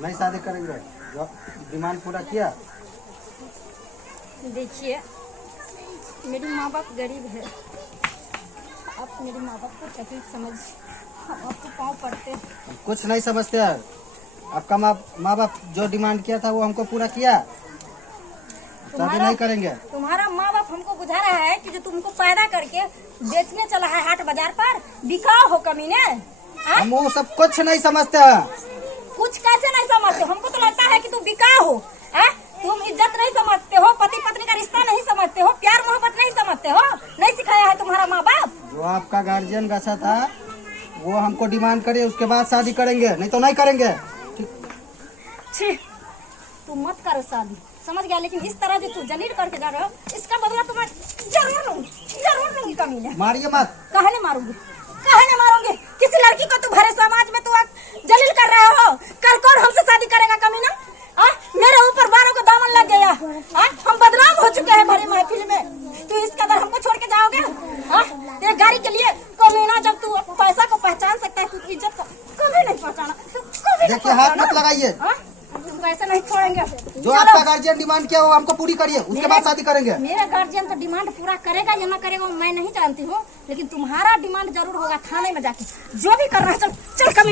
नहीं शादी करेंगे। जो डिमांड पूरा किया। देखिए मेरे माँ बाप गरीब है, आप मेरे माँ बाप को तकलीफ समझ, हम आपको पाँव पड़ते। कुछ नहीं समझते हैं। आपका माँ बाप जो डिमांड किया था वो हमको पूरा किया। शादी नहीं करेंगे। तुम्हारा माँ बाप हमको बुझा रहा है कि जो तुमको पैदा करके बेचने चला है हाट बाजार पर, बिकाओ हो कमीने। हम वो सब कुछ नहीं समझते हैं। कुछ कैसे नहीं समझते? हमको तो लगता है कि तुम बिकाओ हो। तुम इज्जत नहीं समझते हो, पति पत्नी का रिश्ता नहीं समझते हो, प्यार मोहब्बत नहीं समझते हो, नहीं सिखाया है तुम्हारा माँ बाप। जो आपका गार्जियन वैसा था वो हमको डिमांड करे, उसके बाद शादी करेंगे, नहीं तो नहीं करेंगे। छी, तुम मत करो शादी, समझ गया? लेकिन इस तरह जो तू जलील करके जा रहे हो, इसका बदला तुम्हें जरूर लूंगी कमीने। मारिए मत। काहे नहीं मारूंगी, काहे नहीं मारूंगी? किसी लड़की को तू भरे समाज में तू जलील कर रहे हो। कल कौन हमसे शादी करेगा कमीना? मेरे ऊपर बारों का दामन लग गया। हम बदनाम हो चुके हैं भरी महफिल में। तू इस कदर हमको छोड़ के जाओगे? एक गाड़ी के लिए कमीना, जब तू पैसा को पहचान सकता है, तू इज्जत को कभी नहीं पहचाना। देखिए हाथ मत लगाइए। तुमको ऐसे नहीं छोड़ेंगे। जो आपका गार्जियन डिमांड किया वो हमको पूरी करिए, उसके बाद शादी करेंगे। मेरा गार्जियन तो डिमांड पूरा करेगा या ना करेगा मैं नहीं जानती हूँ, लेकिन तुम्हारा डिमांड जरूर होगा थाने में जाके। जो भी करना है चल कभी